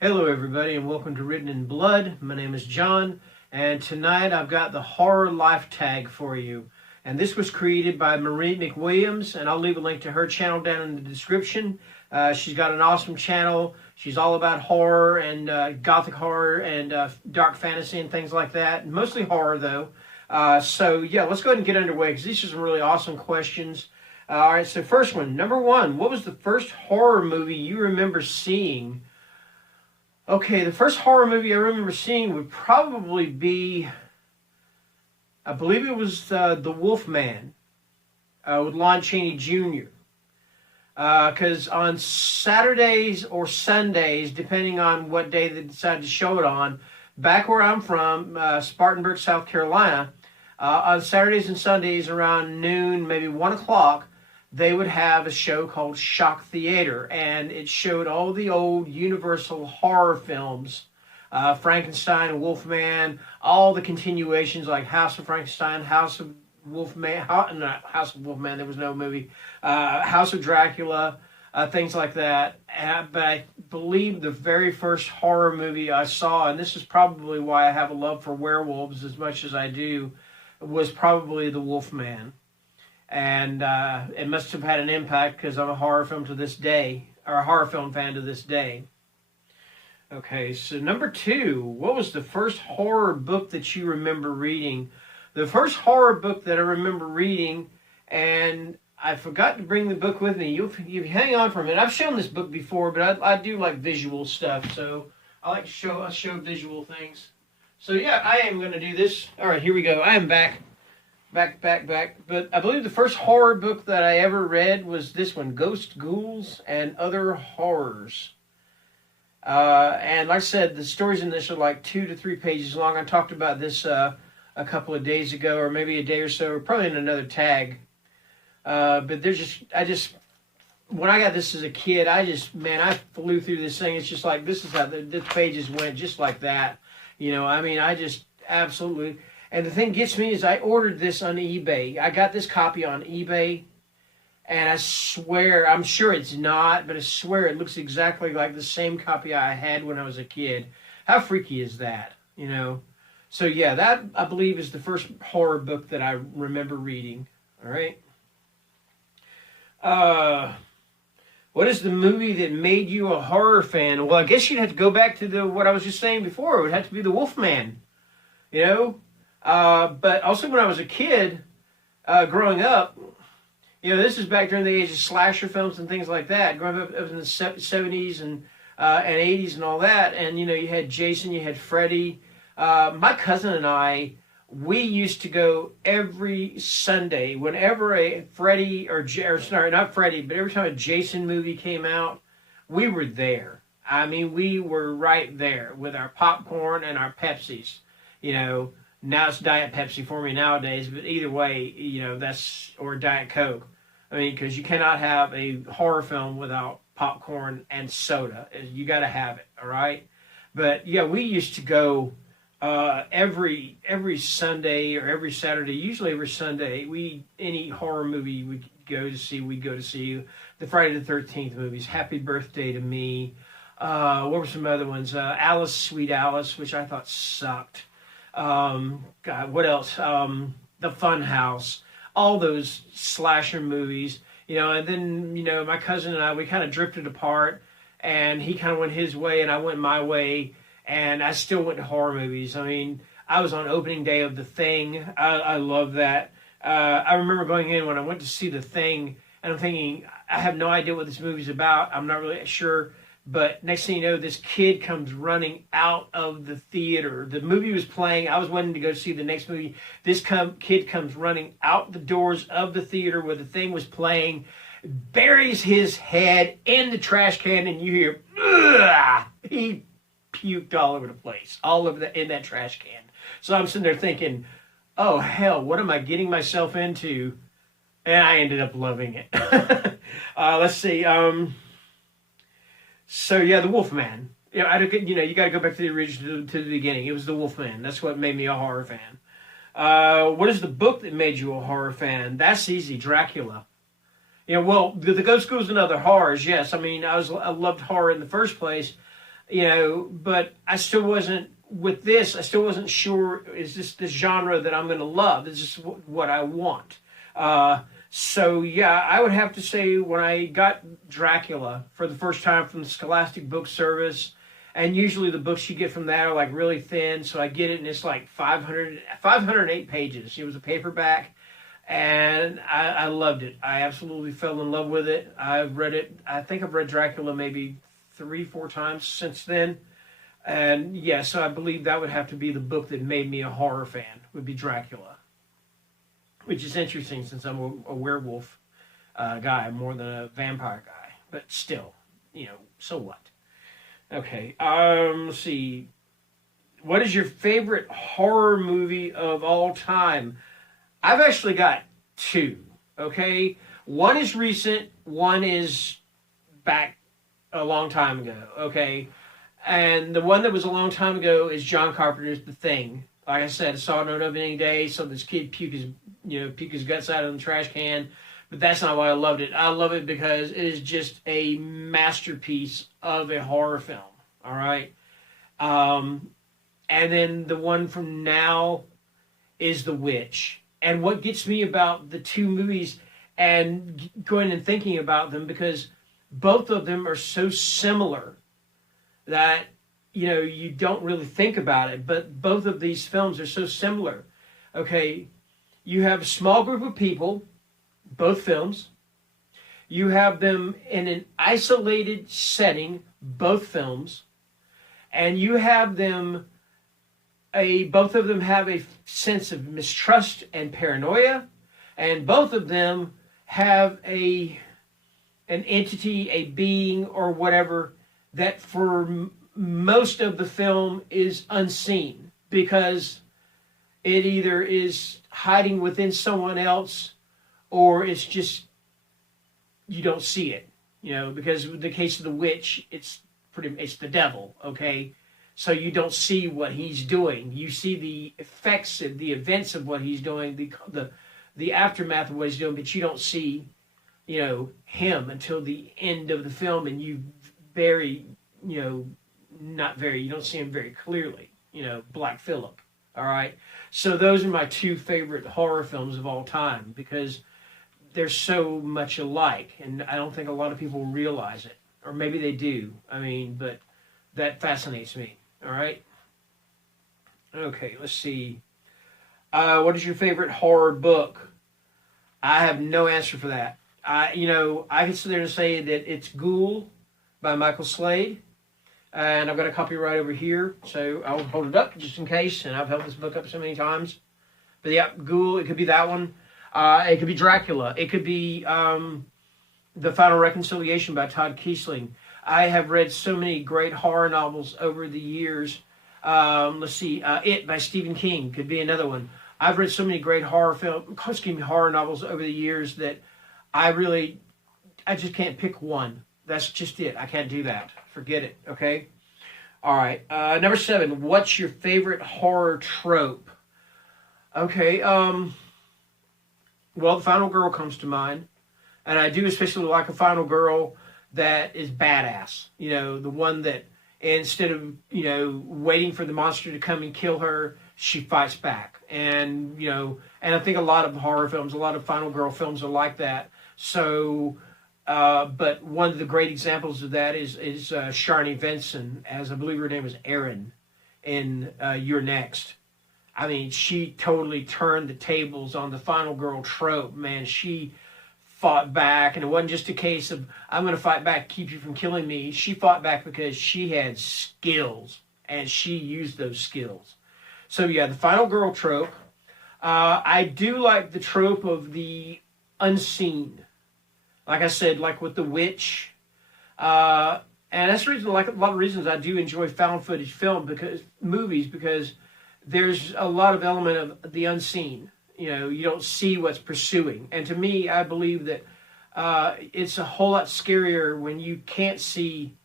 Hello, everybody, and welcome to Written in Blood. My name is John, and tonight I've got the horror life tag for you. And this was created by Marie McWilliams, and I'll leave a link to her channel down in the description. She's got an awesome channel. She's all about horror and gothic horror and dark fantasy and things like that. Mostly horror, though. So, yeah, let's go ahead and get underway because these are some really awesome questions. All right, so first one. Number one, what was the first horror movie you remember seeing? Okay, the first horror movie I remember seeing would probably be, I believe it was The Wolfman with Lon Chaney Jr. Because on Saturdays or Sundays, depending on what day they decided to show it on, back where I'm from, Spartanburg, South Carolina, on Saturdays and Sundays around noon, maybe 1 o'clock, they would have a show called Shock Theater, and it showed all the old Universal horror films, Frankenstein, Wolfman, all the continuations like House of Frankenstein, House of Wolfman, not House of Wolfman, there was no movie, House of Dracula, things like that. But I believe the very first horror movie I saw, and this is probably why I have a love for werewolves as much as I do, was probably The Wolfman. And it must have had an impact because I'm a horror film to this day, or a horror film fan to this day. Okay, so number two, what was the first horror book that you remember reading? The first horror book that I remember reading, and I forgot to bring the book with me. You hang on for a minute. I've shown this book before, but I do like visual stuff, so I like to show visual things. So yeah, I am going to do this. All right, here we go. I am back. Back. But I believe the first horror book that I ever read was this one, Ghost, Ghouls, and Other Horrors. And like I said, the stories in this are like 2 to 3 pages long. I talked about this a couple of days ago, or maybe a day or so, or probably in another tag. But when I got this as a kid, I flew through this thing. It's just like, this is how the pages went, just like that. You know, I mean, I just absolutely... And the thing gets me is I ordered this on eBay. I got this copy on eBay, and I swear, I'm sure it's not, but I swear it looks exactly like the same copy I had when I was a kid. How freaky is that, you know? So yeah, that, I believe, is the first horror book that I remember reading, all right? What is the movie that made you a horror fan? Well, I guess you'd have to go back to what I was just saying before. It would have to be The Wolfman, you know? But also when I was a kid, growing up, you know, this is back during the age of slasher films and things like that. Growing up in the 70s and 80s and all that. And, you know, you had Jason, you had Freddy. My cousin and I, we used to go every Sunday whenever a Freddy not Freddy, but every time a Jason movie came out, we were there. I mean, we were right there with our popcorn and our Pepsis, you know. Now it's Diet Pepsi for me nowadays, but either way, you know, or Diet Coke. I mean, because you cannot have a horror film without popcorn and soda. You got to have it, all right? But yeah, we used to go every Sunday or every Saturday, usually every Sunday. Any horror movie we'd go to see the Friday the 13th movies, Happy Birthday to Me. What were some other ones? Alice, Sweet Alice, which I thought sucked. God, what else? The Fun House, all those slasher movies, you know. And then, you know, my cousin and I, we kind of drifted apart, and he kind of went his way and I went my way, and I still went to horror movies. I mean, I was on opening day of The Thing. I love that. I remember going in when I went to see The Thing, and I'm thinking, I have no idea what this movie's about. I'm not really sure. But next thing you know, this kid comes running out of the theater. The movie was playing. I was waiting to go see the next movie. This kid comes running out the doors of the theater where the thing was playing, buries his head in the trash can, and you hear, ugh! He puked all over the place, in that trash can. So I'm sitting there thinking, oh, hell, what am I getting myself into? And I ended up loving it. Let's see. So yeah, The Wolfman. You know, you got to go back to the original, to the beginning. It was The Wolfman. That's what made me a horror fan. What is the book that made you a horror fan? That's easy, Dracula. You know, well, the Ghost Schools and Other Horrors, yes. I mean, I loved horror in the first place, But I still wasn't with this. I still wasn't sure, is this the genre that I'm going to love? Is this what I want? So yeah, I would have to say when I got Dracula for the first time from the Scholastic Book Service, and usually the books you get from that are like really thin, so I get it and it's like 508 pages. It was a paperback, and I loved it. I absolutely fell in love with it. I've read it. I think I've read Dracula maybe 3-4 times since then. And yeah, so I believe that would have to be the book that made me a horror fan, would be Dracula. Which is interesting since I'm a werewolf guy more than a vampire guy. But still, so what? Okay, let's see. What is your favorite horror movie of all time? I've actually got 2, okay? One is recent, one is back a long time ago, okay? And the one that was a long time ago is John Carpenter's The Thing. Like I said, I saw it on opening day, so this kid puke his guts out of the trash can. But that's not why I loved it. I love it because it is just a masterpiece of a horror film. All right? And then the one from now is The Witch. And what gets me about the 2 movies and going and thinking about them, because both of them are so similar that you don't really think about it, but both of these films are so similar. Okay, you have a small group of people, both films. You have them in an isolated setting, both films. And you have them, both of them have a sense of mistrust and paranoia. And both of them have an entity, a being, or whatever, that for most of the film is unseen, because it either is hiding within someone else or it's just you don't see it, because in the case of The Witch, it's the devil, okay? So you don't see what he's doing. You see the effects of the events of what he's doing, the aftermath of what he's doing, but you don't see, him until the end of the film, and you you don't see him very clearly, Black Phillip. All right. So those are my 2 favorite horror films of all time, because they're so much alike, and I don't think a lot of people realize it, or maybe they do. But that fascinates me. All right. Okay, let's see. What is your favorite horror book? I have no answer for that. I can sit there and say that it's Ghoul by Michael Slade. And I've got a copy right over here, so I'll hold it up just in case, and I've held this book up so many times. But yeah, Ghoul, it could be that one. It could be Dracula. It could be The Final Reconciliation by Todd Keisling. I have read so many great horror novels over the years. Let's see, It by Stephen King could be another one. I've read so many great horror novels over the years that I just can't pick one. That's just it. I can't do that. Forget it, okay? All right. Number 7, what's your favorite horror trope? Okay, well, the final girl comes to mind. And I do especially like a final girl that is badass. The one that instead of, waiting for the monster to come and kill her, she fights back. And, and I think a lot of horror films, a lot of final girl films are like that. So... but one of the great examples of that is Sharni Vinson, as I believe her name was Erin, in You're Next. She totally turned the tables on the final girl trope, man. She fought back, and it wasn't just a case of, I'm going to fight back, keep you from killing me. She fought back because she had skills, and she used those skills. So yeah, the final girl trope. I do like the trope of the unseen. Like I said, like with The Witch. And that's the reason, like a lot of reasons I do enjoy found footage film, because there's a lot of element of the unseen. You don't see what's pursuing. And to me, I believe that it's a whole lot scarier when you can't see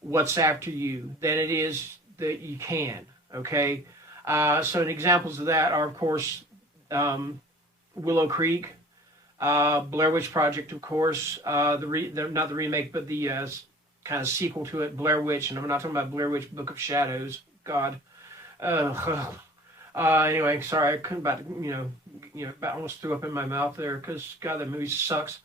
what's after you than it is that you can, okay? So examples of that are, of course, Willow Creek, Blair Witch Project, of course, not the remake, but the kind of sequel to it, Blair Witch, and I'm not talking about Blair Witch Book of Shadows. God. Anyway, sorry, I couldn't about about almost threw up in my mouth there because God, that movie sucks.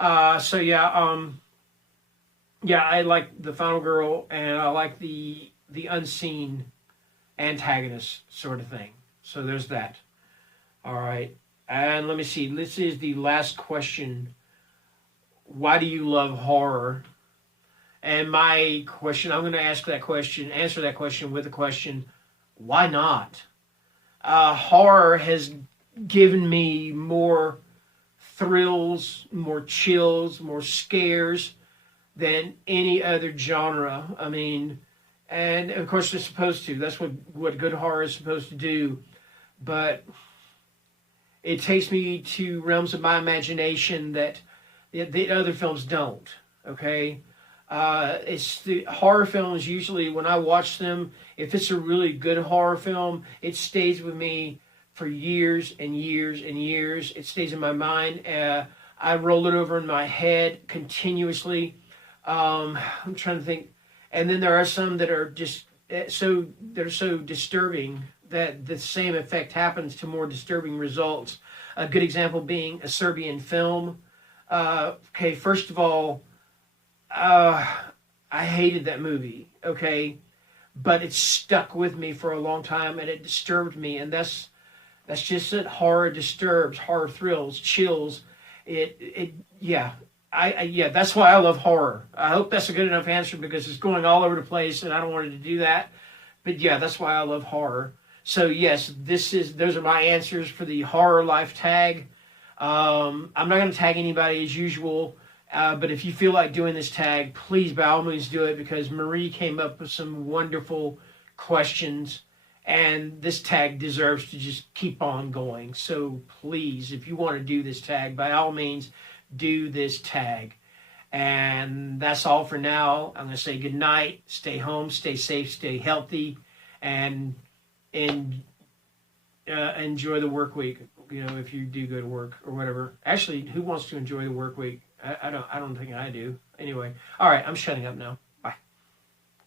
So yeah, yeah, I like The Final Girl, and I like the unseen antagonist sort of thing. So there's that. All right, and let me see. This is the last question. Why do you love horror? And my question, I'm going to answer that question with a question: why not? Horror has given me more thrills, more chills, more scares than any other genre. I mean, and of course they're supposed to. That's what good horror is supposed to do. But it takes me to realms of my imagination that the other films don't. Okay? It's the horror films usually when I watch them, if it's a really good horror film, it stays with me for years and years and years. It stays in my mind. I roll it over in my head continuously. I'm trying to think. And then there are some that are just so disturbing that the same effect happens to more disturbing results. A good example being a Serbian film. Okay, first of all, I hated that movie, okay? But it stuck with me for a long time and it disturbed me, and that's just it. Horror disturbs, horror thrills, chills. Yeah. Yeah, that's why I love horror. I hope that's a good enough answer because it's going all over the place and I don't want it to do that. But yeah, that's why I love horror. So yes, those are my answers for the horror life tag. I'm not going to tag anybody as usual. But if you feel like doing this tag, please by all means do it because Marie came up with some wonderful questions and this tag deserves to just keep on going. So please, if you want to do this tag, by all means, do this tag. And that's all for now. I'm going to say good night. Stay home, stay safe, stay healthy, and enjoy the work week. You know, if you do go to work or whatever. Actually, who wants to enjoy the work week? I don't think I do. Anyway, all right, I'm shutting up now.